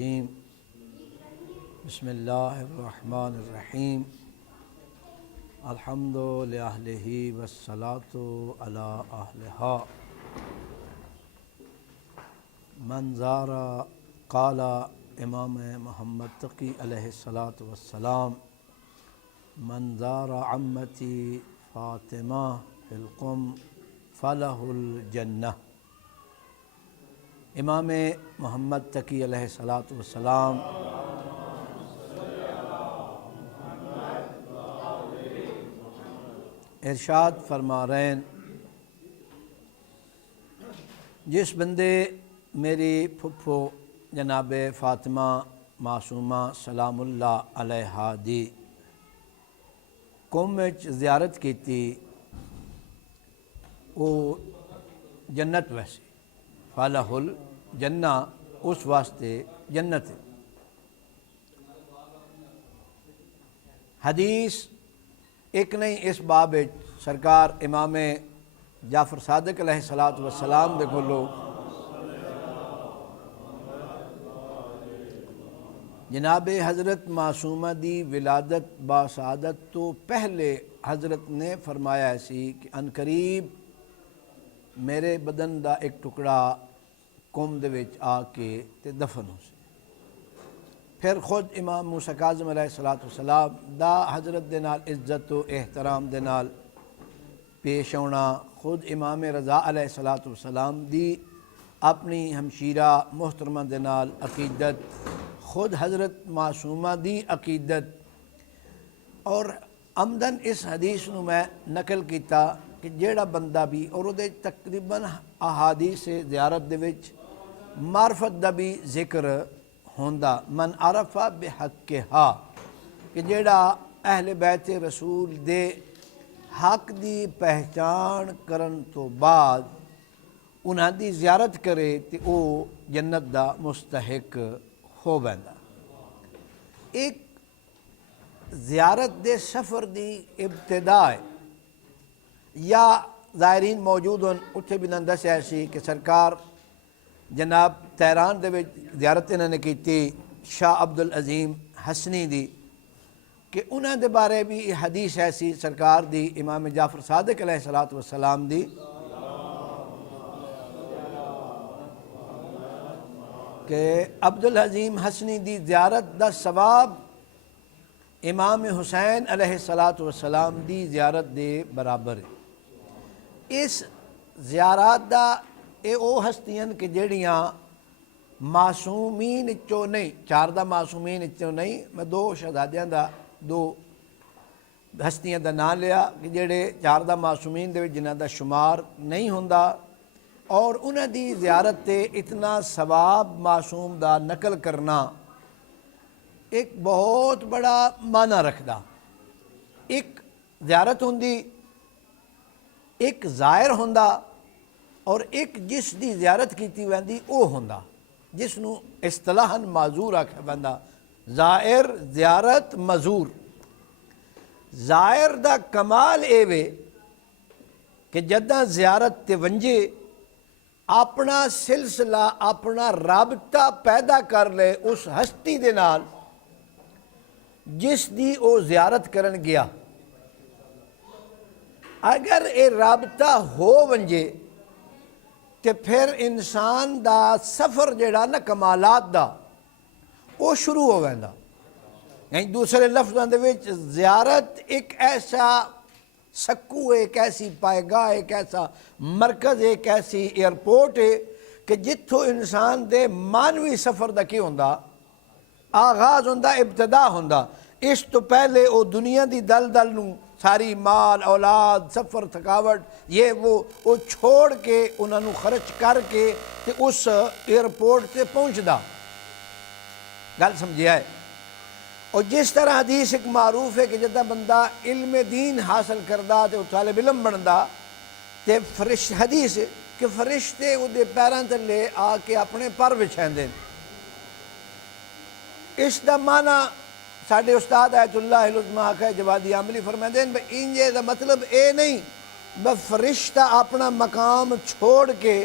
الرجیم بسم اللہ الرحمن الرحیم الحمد للہ والصلاۃ علی اہلہا من زار قال امام محمد تقی علیہ الصلاۃ والسلام من زار عمتی فاطمہ فی القم فلہ الجنہ۔ امام محمد تقی علیہ الصلاۃ والسلام ارشاد فرما رہے ہیں، جس بندے میری پھپھو جناب فاطمہ معصومہ سلام اللہ علیہا دی قوم وچ زیارت کیتی وہ جنت ویسے فالہ الجنہ اس واسطے جنت ہے۔ حدیث ایک نہیں اس باب سرکار امام جعفر صادق علیہ الصلاۃ والسلام دے کولو جناب حضرت معصومہ دی ولادت باسعادت تو پہلے حضرت نے فرمایا سی کہ ان قریب میرے بدن دا ایک ٹکڑا قوم دے وچ آ کے تے دفن ہو سی۔ پھر خود امام موسیٰ کاظم علیہ الصلاۃ والسلام دا حضرت دے نال عزت و احترام دے نال پیش ہونا، خود امام رضا علیہ الصلاۃ والسلام دی اپنی ہمشیرہ محترمہ دے نال عقیدت، خود حضرت معصومہ دی عقیدت، اور عمدن اس حدیث نو میں نقل کیتا کہ جیڑا بندہ بھی اور وہ تقریباً احادیث زیارت دے وچ معرفت دا بھی ذکر ہوندا، من عرف بحقہا کہ جیڑا اہل بیت رسول دے حق دی پہچان کرن تو بعد انہاں دی زیارت کرے تے او جنت دا مستحق ہو بیندا۔ ایک زیارت دے سفر دی ابتدا ہے، یا زائرین موجود ہوں اتھے بھی نہ دسیا سی کہ سرکار جناب تہران دے وچ زیارت انہوں نے کیتی شاہ عبد العظیم حسنی دی، کہ انہوں دے بارے بھی حدیث ایسی سرکار دی امام جعفر صادق علیہ الصلاۃ والسلام دی کہ عبد العظیم حسنی دی زیارت دا ثواب امام حسین علیہ الصلاۃ والسلام دی زیارت دے برابر ہے۔ اس زیارات دا اے او ہستیاں کہ جڑیاں معصومین اچوں نہیں، چار دا معصومین اچوں نہیں، میں دو شہزادیاں دا دو ہستیاں دا نام لیا کہ جڑے چار دا معصومین دے جنہاں دا شمار نہیں ہوندا، اور انہاں دی زیارت تے اتنا ثواب معصوم دا نقل کرنا ایک بہت بڑا معنی رکھدا۔ ایک زیارت ہوندی، ایک زائر ہوندا، اور ایک جس دی زیارت کیتی ویندی او ہوندا، جس نو اصطلاحاً معذور آکھیا ویندا۔ زائر، زیارت، معذور۔ زائر دا کمال اے وے کہ جداں زیارت تے ونجے اپنا سلسلہ، اپنا رابطہ پیدا کر لے اس ہستی دے نال جس دی او زیارت کرن گیا۔ اگر اے رابطہ ہو ونجے تے پھر انسان دا سفر جڑا نا کمالات دا وہ شروع ہو ویندا۔ یعنی دوسرے لفظاں دے وچ زیارت ایک ایسا سکو، ایک ایسی پائیگاہ، ایک ایسا مرکز، ایک ایسی ایئرپورٹ ہے کہ جتھوں انسان دے مانوی سفر دا کی ہوندا آغاز ہوندا، ابتدا ہوندا۔ اس تو پہلے او دنیا دی دل نو ساری مال اولاد سفر تھکاوٹ یہ وہ چھوڑ کے انہاں نو خرچ کر کے تے اس ایئرپورٹ تے پہنچدا۔ گل سمجھیا ہے؟ اور جس طرح حدیث ایک معروف ہے کہ جدہ بندہ علم دین حاصل کردا تے طالب علم بندا تے حدیث کہ فرشتے او دے پیراں تلے آ کے اپنے پر وچھاندے۔ اس دا معنی ساڈے استاد آیت اللہ العظمیٰ آقا جوادی عاملی فرماندے ہیں انجے دا مطلب اے نہیں فرشتہ اپنا مقام چھوڑ کے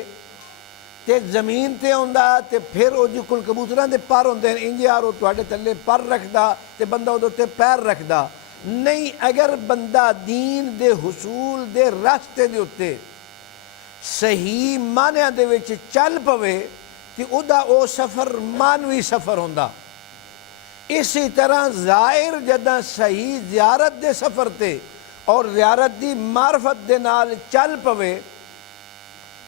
تے زمین تے ہوندا تے پھر وہ جو کل کبوتراں دے پر ہوندے ہیں انج یار وہ تواڈے تھلے پر رکھدا تے بندہ اودے تے پیر رکھدا نہیں. اگر بندہ دین دے حصول دے راستے دے اتے صحیح معنیٰ دے وچ چل پوے تے اودا او سفر مانوی سفر ہوندا. اسی طرح زائر جداں صحیح زیارت دے سفر تے اور زیارت دی معرفت دے نال چل پوے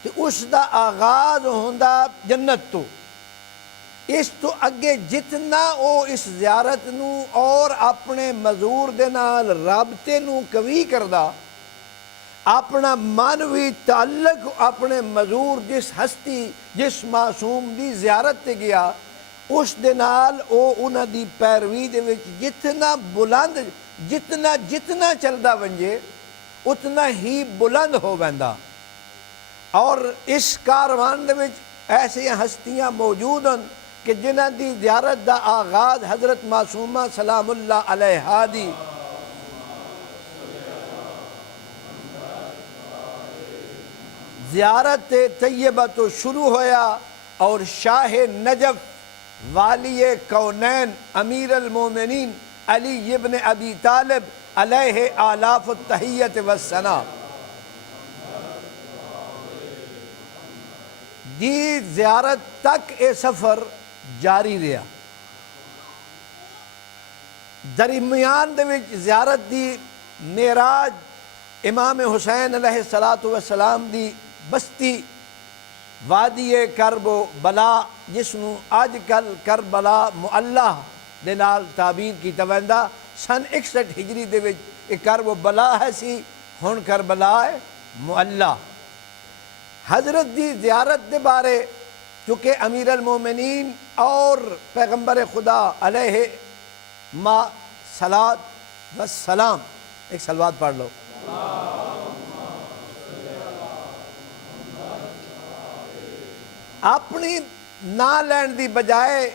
تے اس دا آغاز ہوندا جنت تو. اس تو اگے جتنا او اس زیارت نو اور اپنے مزور دے نال رابطے نو قوی کردا اپنا مانوی تعلق اپنے مزور جس ہستی جس معصوم دی زیارت تے گیا اس دے نال او انہاں دی پیروی دے وچ جتنا بلند جتنا چلدا ونجے اتنا ہی بلند ہو ویندا. اور اس کاروان دے وچ ایسی ہستیاں موجود ہیں کہ جنہاں دی زیارت دا آغاز حضرت معصومہ سلام اللہ علیہا دی زیارت طیبہ تو شروع ہویا اور شاہ نجف والی کونین امیر المومنین علی ابن ابی طالب علیہ آلاف التحیت والثناء دی زیارت تک اے سفر جاری رہا. درمیان دے وچ زیارت دی معراج امام حسین علیہ السلام دی بستی وادی کرب و بلا جس نو آج کل کربلا معلہ دے نال تعبیر کیتا ویندا. سن 61 ہجری دے وچ ایک کرب و بلا ہے سی ہن کربلا ہے معلہ. حضرت دی زیارت دے بارے چونکہ امیر المومنین اور پیغمبر خدا علیہ ما صلاۃ والسلام ایک صلوات پڑھ لو. اپنی نا لین دی بجائے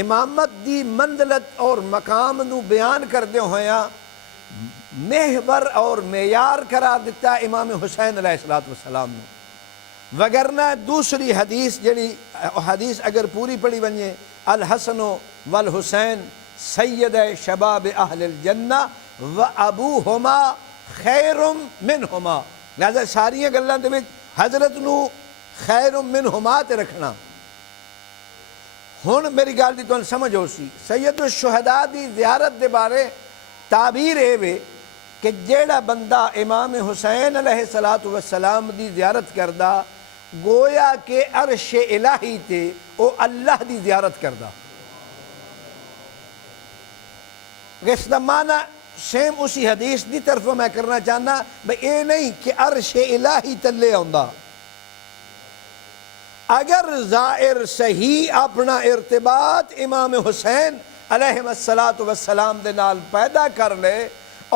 امامت دی منزلت اور مقام نو بیان کردے ہویا محور اور معیار قرار دیتا امام حسین علیہ السلام نے. وگرنہ دوسری حدیث جڑی حدیث اگر پوری پڑھی ونجے الحسن والحسین سید شباب اہل الجنہ و ابوہما خیر منہما. لہذا ساریاں گلاں دے وچ حضرت نو خیر منہما تے رکھنا. ہن میری گل دی تانوں سمجھ ہو سی سید الشہداء دی زیارت دے بارے تعبیر اے وے کہ جیڑا بندہ امام حسین علیہ السلام دی زیارت کردا گویا کہ عرش الہی تے او اللہ دی زیارت کردا. اس دا معنی سیم اسی حدیث دی طرف میں کرنا چاہنا بھئی اے نہیں کہ عرش الہی تلے ہوندا. اگر زائر صحیح اپنا ارتباط امام حسین علیہ السلام دے نال پیدا کر لے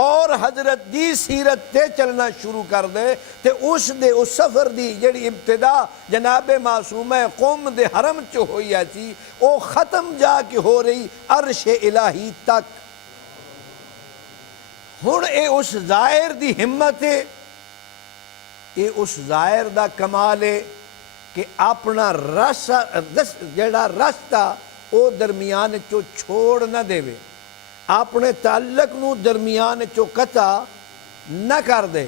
اور حضرت دی سیرت تے چلنا شروع کر دے تے اس سفر دی جڑی ابتدا جناب معصومہ قوم دے حرم چ ہوئی سی او ختم جا کے ہو رہی عرش الہی تک. ہن اے اس زائر دی ہمت ہے اے اس زائر دا کمال ہے کہ اپنا جڑا راستہ او درمیان چو چھوڑ نہ دے وے اپنے تعلق نو درمیان چو قطع نہ کر دے.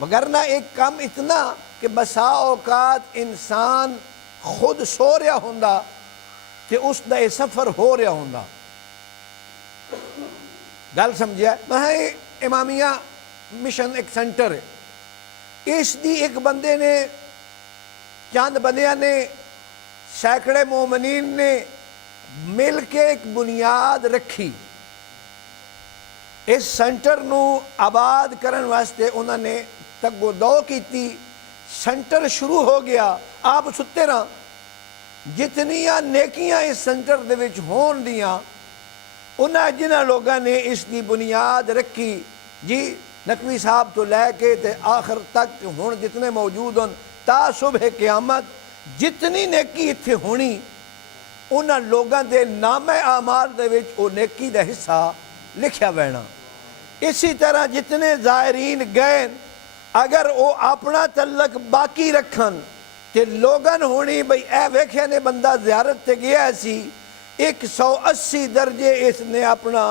وگرنہ ایک کام اتنا کہ بسا اوقات انسان خود سو رہا ہوندا کہ اس دا یہ سفر ہو رہا ہوندا. گل سمجھیا ہے امامیہ مشن ایک سینٹر ہے. اس دی ایک بندے نے چند بندیاں نے سینکڑے مومنین نے مل کے ایک بنیاد رکھی. اس سینٹر نو آباد کرن واسطے انہوں نے تگ و دو کیتی. سینٹر شروع ہو گیا آپ ستے رہا جتنیاں نیکیاں اس سینٹر دے وچ ہون دیاں انہاں جنہاں لوگاں نے اس دی بنیاد رکھی جی نقوی صاحب تو لے کے تے آخر تک ہون جتنے موجود ہیں تا صبح قیامت جتنی نیکی اتھے ہونی انہاں لوگاں دے نام اعمال دے وچ او نیکی دا حصہ لکھیا وینا. اسی طرح جتنے زائرین گئے اگر او اپنا تعلق باقی رکھن تے لوگن ہونی بھئی اے ویکھے نے بندہ زیارت تے گیا سی 180 درجے اس نے اپنا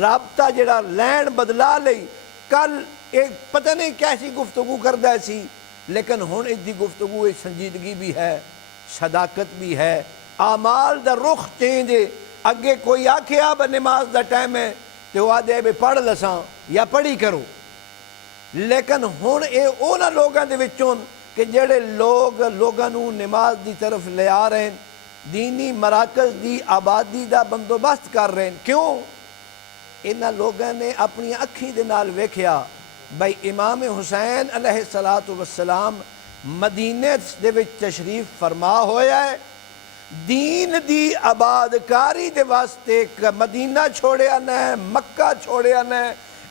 رابطہ جڑا لین بدلا لئی کل ایک پتہ نہیں کیسی گفتگو کردہ سی لیکن ہن اس دی گفتگو ایک سنجیدگی بھی ہے صداقت بھی ہے اعمال دا رخ چینج ہے اگے کوئی آکھے اب نماز دا ٹائم ہے تے وہ آدھے بے پڑھ لساں یا پڑھی کرو لیکن ہن اے اونا لوگاں دے وچوں کہ جڑے لوگاں نو نماز دی طرف لے آ رہے ہیں دینی مراکز دی آبادی دا بندوبست کر رہے ہیں کیوں انہاں لوگاں نے اپنی اکھی دے نال ویکھیا بھائی امام حسین علیہ السلام مدینے دے وچ تشریف فرما ہویا ہے دین دی آبادکاری دے واسطے مدینہ چھوڑیا نہ مکہ چھوڑیا نہ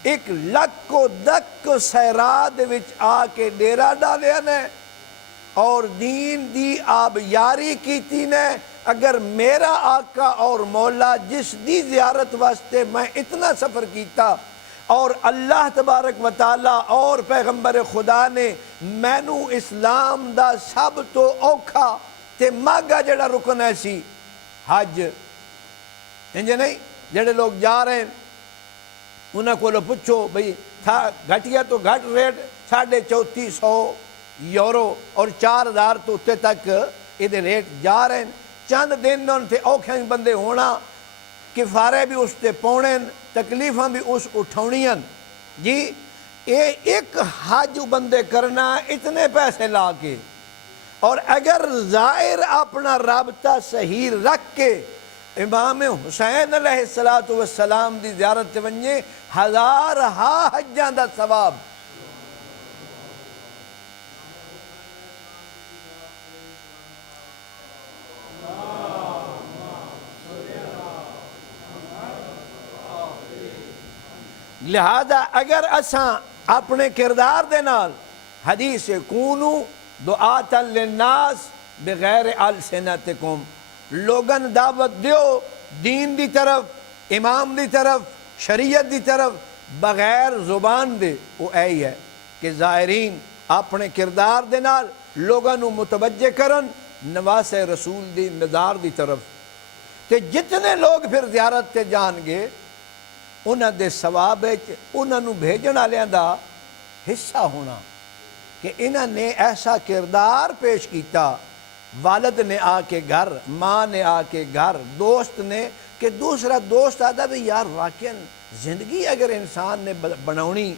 1,00,000 صحرا دے وچ آ کے ڈیرا ڈالیا نے اور دین دی آبیاری کیتی نے اگر میرا آقا اور مولا جس دی زیارت واسطے میں اتنا سفر کیتا اور اللہ تبارک و تعالی اور پیغمبر خدا نے مینو اسلام دا سب تو اوکھا تے ماگا جڑا رکن ہے سی حج انجھے نہیں جڑے لوگ جا رہے ہیں انہاں کو پوچھو بھئی تھا گھٹیا تو گھٹ ریٹ 3400 یورو اور 4000 تو اتے تک یہ ریٹ جا رہے ہیں چند دن ان تے اوکھیں بندے ہونا کفارے بھی اس تے پونے تکلیفاں بھی اس اٹھاؤنیاں جی ایک حج بندے کرنا اتنے پیسے لا کے اور اگر ظاہر اپنا رابطہ صحیح رکھ کے امام حسین علیہ السلام دی زیارت ونجے 1000 حجاں دا ثواب لہذا اگر اساں اپنے کردار دے نال حدیث کونو دعاتا للناس بغیر السنتکم لوگن دعوت دیو دین دی طرف امام دی طرف شریعت دی طرف بغیر زبان دے وہ ایہی ہے کہ زائرین اپنے کردار دے نال لوگاں نو متوجہ کرن نواس رسول دی نظار دی طرف کہ جتنے لوگ پھر زیارت تے جان گے انہاں دے ثواب انہاں نو بھیجن والےاں دا حصہ ہونا کہ انہاں نے ایسا کردار پیش کیتا والد نے آ کے گھر ماں نے آ کے گھر دوست نے کہ دوسرا دوست آتا بھی یار واقعاً زندگی اگر انسان نے بناونی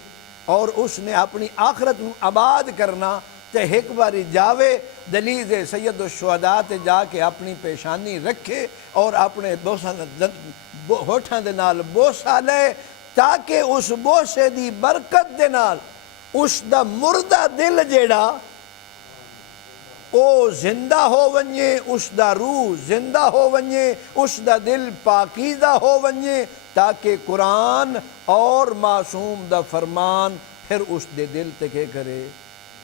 اور اس نے اپنی آخرت آباد کرنا تے ایک باری جاوے دلیز سید الشہداء تے جا کے اپنی پیشانی رکھے اور اپنے ہوٹھاں دے نال بوسا لے تاکہ اس بوسے دی برکت دے نال اس دا مردہ دل جیڑا او زندہ ہو ونجے اس دا روح زندہ ہو ونجے اس دا دل پاکیزہ ہو ونجے تاکہ قرآن اور معصوم دا فرمان پھر اس دے دل تکے کرے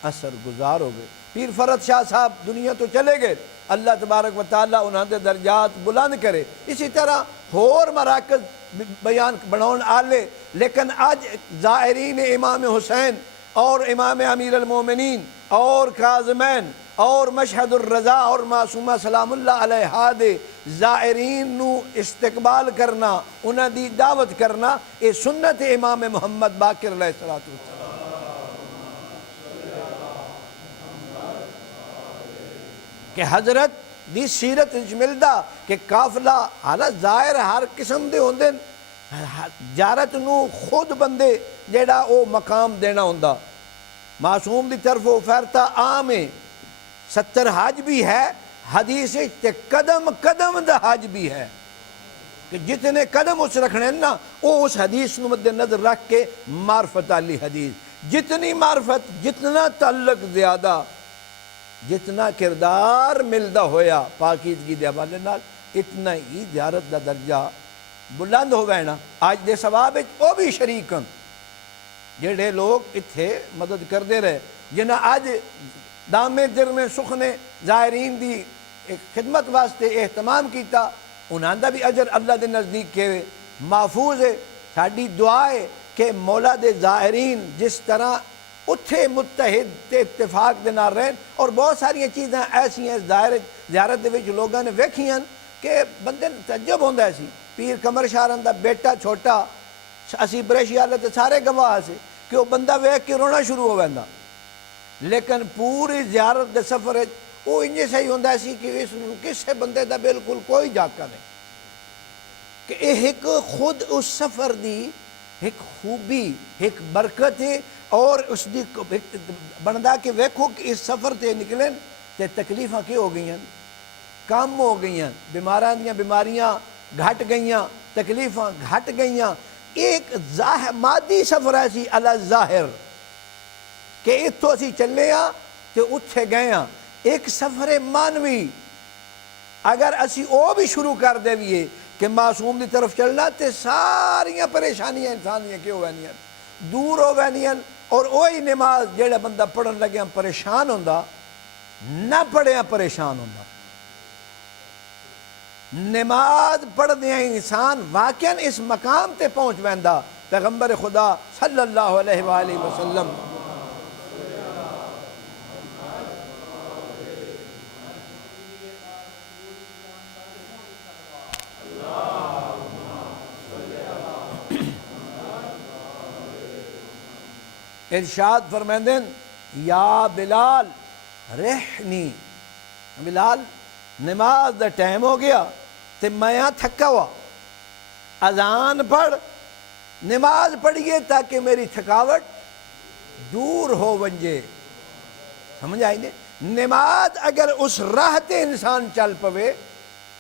اثر گزار ہو گئے پیر فرد شاہ صاحب دنیا تو چلے گئے اللہ تبارک و تعالیٰ انہاں دے درجات بلند کرے اسی طرح ہور مراکز بیان بناؤن آلے لیکن آج زائرین امام حسین اور امام امیر المومنین اور کاظمین اور مشہد الرضا اور معصومہ سلام اللہ علیہ دے زائرین نو استقبال کرنا انہاں دی دعوت کرنا اے سنت امام محمد باقر علیہ السلام کہ حضرت دی سیرت ملدا کہ قافلہ حالت ظاہر ہر قسم دے ہوندے جارت نو خود بندے جیڑا او مقام دینا ہوندا معصوم دی طرف وہ فرتا عام ہے 70 حج بھی ہے حدیث تے قدم قدم دا حج بھی ہے کہ جتنے قدم اس رکھنے نا وہ اس حدیث نو مد نظر رکھ کے معرفت علی حدیث جتنی معرفت جتنا تعلق زیادہ جتنا کردار ملدا ہویا پاکیزگی دے حوالے نال اتنا ہی زیارت دا درجہ بلند ہوئے نا آج دے ثواب او بھی شریکن جڑے لوگ اتھے مدد کر دے رہے جنہاں آج دامے در میں سخنے زائرین دی ایک خدمت واسطے اہتمام کیتا انہاں دا بھی اجر اللہ دے نزدیک کے محفوظ ہے ساڈی دعا ہے کہ مولا دے زائرین جس طرح اتھے متحد تے اتفاق دے نال رہن. اور بہت ساری چیزاں ایسیاں اس زیارت دے وچ لوگاں نے ویکھیاں کہ بندے تعجب ہوندا سی. پیر قمر شاہ دا بیٹا چھوٹا اسی بریشی والے تے سارے گواہ سے کہ وہ بندہ ویکھ کے رونا شروع ہو ویندا. لیکن پوری زیارت دے سفر وہ انجے صحیح ہوندا سی کہ اس کسے بندے دا بالکل کوئی جاکا نہیں کہ ایک خود اس سفر دی ایک خوبی ایک برکت ہے. اور اس دی بندا کہ ویکھو کہ اس سفر تے نکلیں تے تکلیفاں کی ہو گئیاں, کم ہو گئیاں, بیماراں دیاں بیماریاں گھٹ گئیاں, تکلیفاں گھٹ گئیاں. ایک مادی سفر ایسی علی ظاہر کہ اتھوں اسی چلے ہاں تے اتھے گئے ہاں. ایک سفر مانوی اگر اسی او بھی شروع کر دے ویے کہ معصوم دی طرف چلنا تے ساریاں پریشانیاں انسانیاں کیوں وینیاں دور ہو وینیاں. اور وہی نماز جیڑا بندہ پڑھن لگیا پریشان ہوندا نہ پڑھیا پریشان ہوندا. نماز پڑھدیا انسان واقعاً اس مقام تے پہنچ ویندا. پیغمبر خدا صلی اللہ علیہ وآلہ وسلم ارشاد فرمیندن یا بلال رحنی, بلال نماز دا ٹائم ہو گیا تے میں تھکا ہوا, اذان پڑھ نماز پڑھیے تاکہ میری تھکاوٹ دور ہو ونجے. سمجھ آئی نے؟ نماز اگر اس راہ تے انسان چل پوے.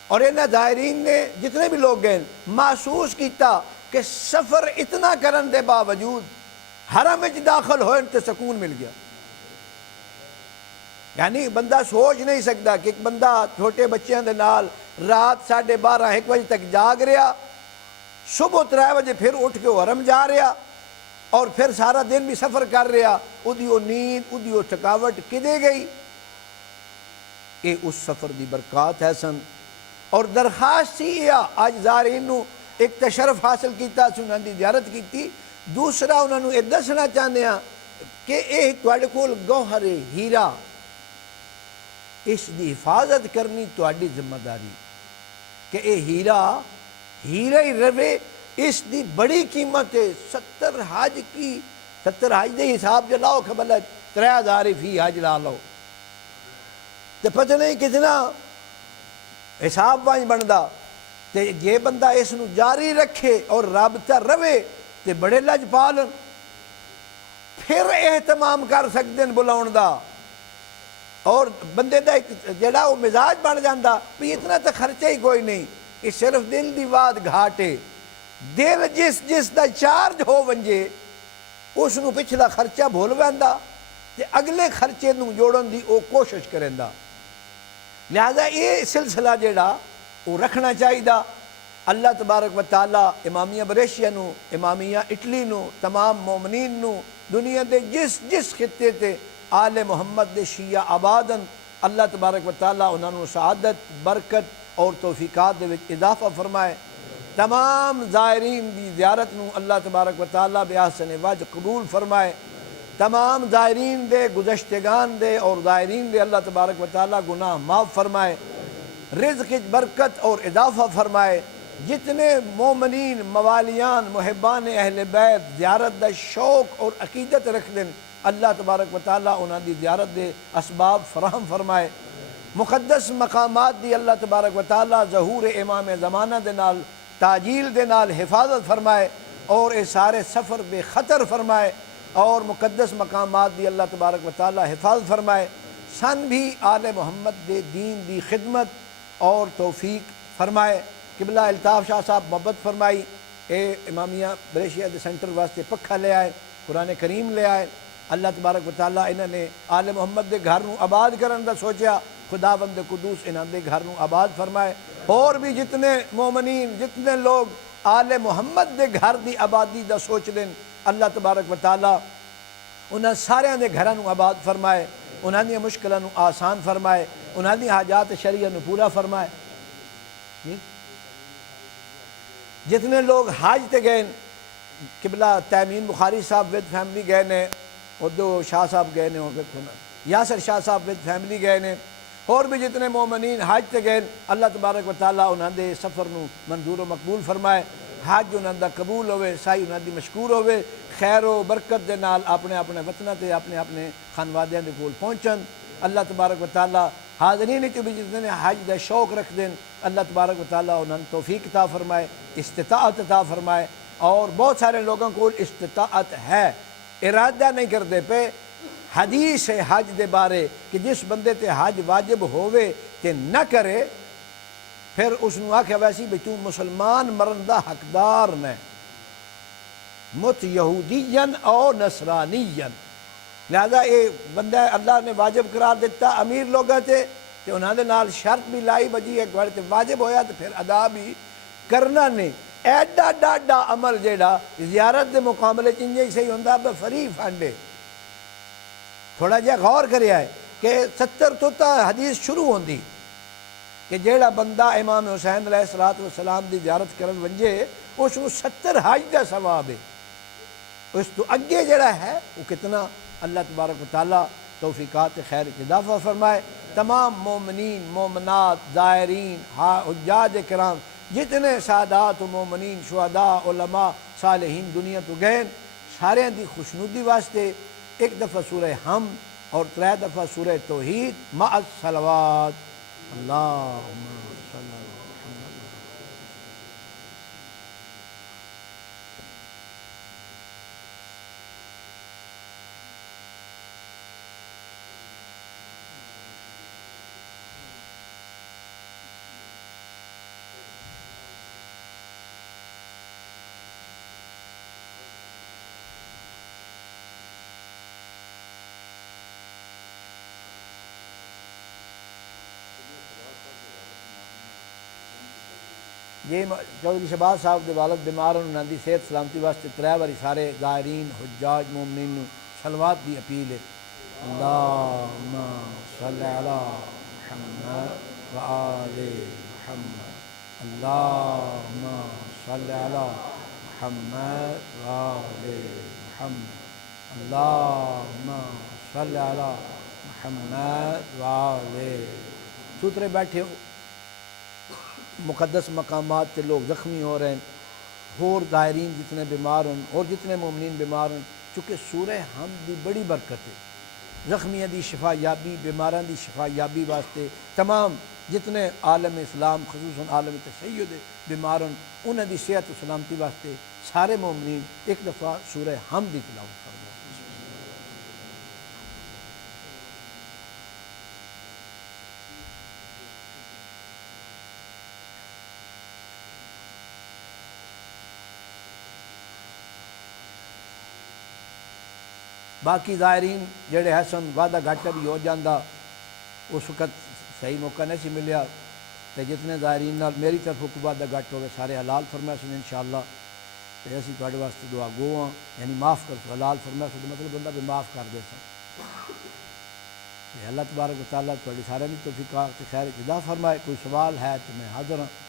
اور انہاں ظاہرین نے جتنے بھی لوگ گئے محسوس کیتا کہ سفر اتنا کرن دے باوجود حرم وچ داخل ہوئے تے سکون مل گیا. یعنی بندہ سوچ نہیں سکتا کہ ایک بندہ چھوٹے بچیاں دے نال رات 12:30 1 بجے تک جاگ رہا, صبح 3 بجے پھر اٹھ کے حرم جا رہا, اور پھر سارا دن بھی سفر کر رہا. ادھی وہ نیند ادھی وہ تھکاوٹ کدے گئی؟ یہ اس سفر دی برکات ہے سن. اور درخواست سی آج زائرین نو ایک تشرف حاصل کیتا, انہاں دی زیارت کیتی. دوسرا انہوں نے یہ دسنا چاہتے ہیں کہ یہ تواڈے کول گوہر ہیرا, اس دی حفاظت کرنی تواڈی ذمہ داری کہ اے ہیرا ہی رہے. اس دی بڑی قیمت ہے. 70 حج کی 70 حج دے حساب جو لاؤ کہ بلد 3000 فی حج لا لو تو پتہ نہیں کتنا حساب وانج بندا. تے یہ بندہ اس نو جاری رکھے اور رابطہ رہے تے بڑے لج پالن پھر اہتمام کر سکتے ہیں بلاؤن دا. اور بندے دا جڑا وہ مزاج بن جاندہ بھی اتنا تو خرچہ ہی کوئی نہیں, یہ صرف دل دی واد گھاٹے. دل جس دا چارج ہو ونجے اس نو پچھلا خرچہ بھول ویندا تے اگلے خرچے نو جوڑن دی وہ کوشش کریندا. لہذا یہ سلسلہ جڑا وہ رکھنا چاہیے. اللہ تبارک و تعالیٰ امامیہ بریشیا نو, امامیہ اٹلی نو, تمام مومنین نو دنیا دے جس خطے تے آل محمد دے شیعہ آبادن, اللہ تبارک و تعالیٰ انہاں نو سعادت برکت اور توفیقات دے وچ اضافہ فرمائے. تمام زائرین دی زیارت نو اللہ تبارک و تعالیٰ بِأَحْسَنِ وَجْهِ قبول فرمائے. تمام زائرین دے گزشتگان دے اور زائرین دے اللہ تبارک و تعالیٰ گناہ معاف فرمائے, رزق برکت اور اضافہ فرمائے. جتنے مومنین موالیان محبان اہل بیت زیارت دا شوق اور عقیدت رکھ دیں اللہ تبارک و تعالیٰ انہاں دی زیارت دے اسباب فراہم فرمائے. مقدس مقامات دی اللہ تبارک و تعالیٰ ظہور امام زمانہ دے نال تاجیل دے نال حفاظت فرمائے اور اے سارے سفر بے خطر فرمائے. اور مقدس مقامات دی اللہ تبارک و تعالیٰ حفاظت فرمائے. سن بھی آل محمد دے دین دی خدمت اور توفیق فرمائے. قبلہ الطاف شاہ صاحب محبت فرمائی, اے امامیہ بریشیا دے سینٹر واسطے پکھا لے آئے, قرآن کریم لے آئے. اللہ تبارک و تعالیٰ انہوں نے آل محمد دے گھر نو آباد کرن دا سوچیا, خداوند قدوس انہوں دے گھر نو آباد فرمائے. اور بھی جتنے مومنین جتنے لوگ آل محمد دے گھر دی آبادی دا سوچ دیں اللہ تبارک و تعالیٰ انہاں سارے دے گھر نو آباد فرمائے, انہاں دی مشکلوں نو آسان فرمائے, انہاں دی حاجات شریعہ نو پورا فرمائے. جتنے لوگ حج تے گئے قبلہ تیمین بخاری صاحب ود فیملی گئے نے, ادو شاہ صاحب گئے نے یاسر شاہ صاحب فیملی گئے نے اور بھی جتنے مومنین حج تے گئے اللہ تبارک و تعالیٰ انہاں دے سفر نو منظور و مقبول فرمائے حج انہاں دا قبول ہوئے سائی انہاں دی مشکور ہوئے خیر و برکت دے نال اپنے اپنے وطنہ تے اپنے اپنے خانوادیاں دے کول پہنچن اللہ تبارک و تعالیٰ حاضرین چ بھی جتنے حج دا شوق رکھ دیں اللہ تبارک و تعالیٰ انہاں توفیق عطا فرمائے استطاعت عطا فرمائے اور بہت سارے لوگوں کو استطاعت ہے ارادہ نہیں کرتے پہ حدیث ہے حج دے بارے کہ جس بندے تے حج واجب ہوئے تے نہ کرے پھر اس نے آکھا ویسی بھی تو مسلمان مرن دا حقدار نے مت یہودین او نصرانین لہذا یہ بندہ اللہ نے واجب قرار دیتا امیر لوگوں تے انہوں نے نال شرط بھی لائی بجی ایک بڑے تے واجب ہویا تو پھر ادا بھی کرنا نہیں ایڈا ڈاڈا عمل جیڑا زیارت دے مقابلے چنجے سے ہی ہوندہ بے فری فانڈے تھوڑا جا غور کریا ہے کہ 70 تو تا حدیث شروع ہوندی کہ جیڑا بندہ امام حسین علیہ السلام دی زیارت کرن ونجے اس کو 70 حج دا ثواب ہے اس تو اگے جیڑا ہے وہ کتنا اللہ تبارک و تعالیٰ توفیقات خیر اضافہ فرمائے تمام مومنین مومنات زائرین حجاج کرام جتنے سادات و مومنین شہداء علماء صالحین دنیا تو گئے سارے دی خوشنودی واسطے ایک دفعہ سورہ حمد اور 3 دفعہ سورہ توحید مع الصلوات اللہم صلی اللہ یہ چودھری شہباز صاحب دے والد بیمار انہوں دی صحت سلامتی واسطے 3 باری سارے زائرین حجاج مومنین صلوات دی اپیل ہے اللہم صلی علی محمد و آل محمد اللہم صلی علی محمد و آل محمد اللہم صلی علی محمد و آل سوترے بیٹھے ہو مقدس مقامات سے لوگ زخمی ہو رہے ہیں اور دائرین جتنے بیمار ہیں اور جتنے مومنین بیمار ہیں چونکہ سورہ حمد دی بڑی برکت ہے زخمیاں دی شفا یابی بیماران دی شفا یابی واسطے تمام جتنے عالم اسلام خصوصاً عالم تشیع بیمارن انہاں دی صحت و سلامتی واسطے سارے مومنین ایک دفعہ سورہ حمد دی تلاوت فرمائیں باقی ظاہرین جڑے حسن وعدہ گھاٹا بھی ہو جاندہ اس وقت صحیح موقع نہیں سی ملیا تو جتنے ظاہرین نال میری طرف کو وعدہ گھٹ ہوئے سارے حلال فرمائے سن انشاءاللہ تو ایسی تھوڑے واسطے دعا گو ہاں یعنی معاف کر سو حلال فرمائے سو مطلب بندہ بھی معاف کر دے سن اللہ تبارک و تعالیٰ تھوڑی سارے بھی توفیقات خیر جدا فرمائے کوئی سوال ہے تو میں حاضر ہوں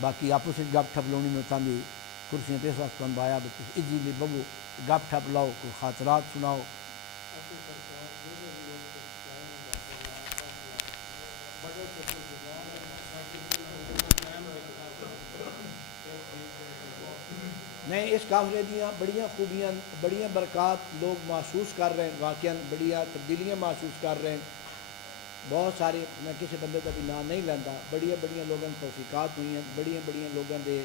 باقی آپس سے گپ ٹھپ لونی میں تاں بھی کرسیاں پیس وقت بایا اجی لی بگو گپ ٹھپ لاؤ کوئی خاطرات سناؤ نہیں اس قافلے دیاں بڑیاں خوبیاں بڑیاں برکات لوگ محسوس کر رہے ہیں واقعاً بڑیاں تبدیلیاں محسوس کر رہے ہیں بہت سارے میں کسی بندے کا بھی نام نہیں لینا بڑیاں بڑیاں لوگوں توفیقات ہوئی ہیں بڑیاں بڑیاں لوگوں دے